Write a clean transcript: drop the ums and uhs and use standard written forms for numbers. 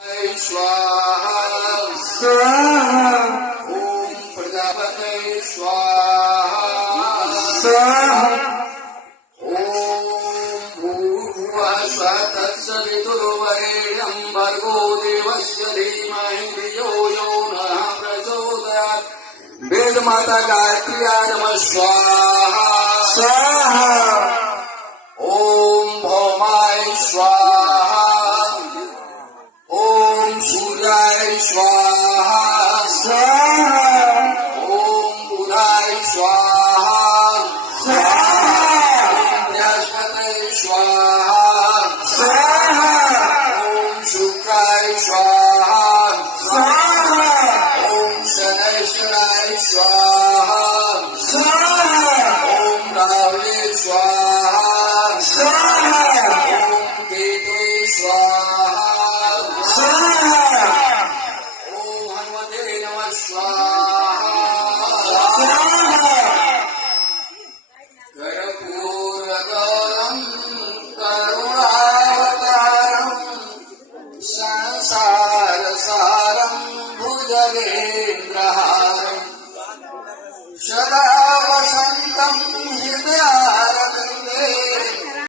स्वाहा स्वाहा ओम प्रजापते स्वाहा स्वाहा ओम भूर्भुवः स्वः तत्सवितुर्वरेण्यं भर्गो देवस्य धीमहि धियो यो नः प्रचोदयात्। वेद माता गायत्री नमः स्वाहा स्वाहा ओम भौमाय स्वाहा ओम सूर्याय स्वाहा स्वाहा ओम बुधाय स्वाहा ओम बृहस्पतये स्वाहा स्वाहा ओम शुक्राय स्वाहा स्वाहा ओम शनैश्वराय स्वाहा ओम राहवे स्वाहा स्वाहा ओम केतवे स्वाहा स्वाहा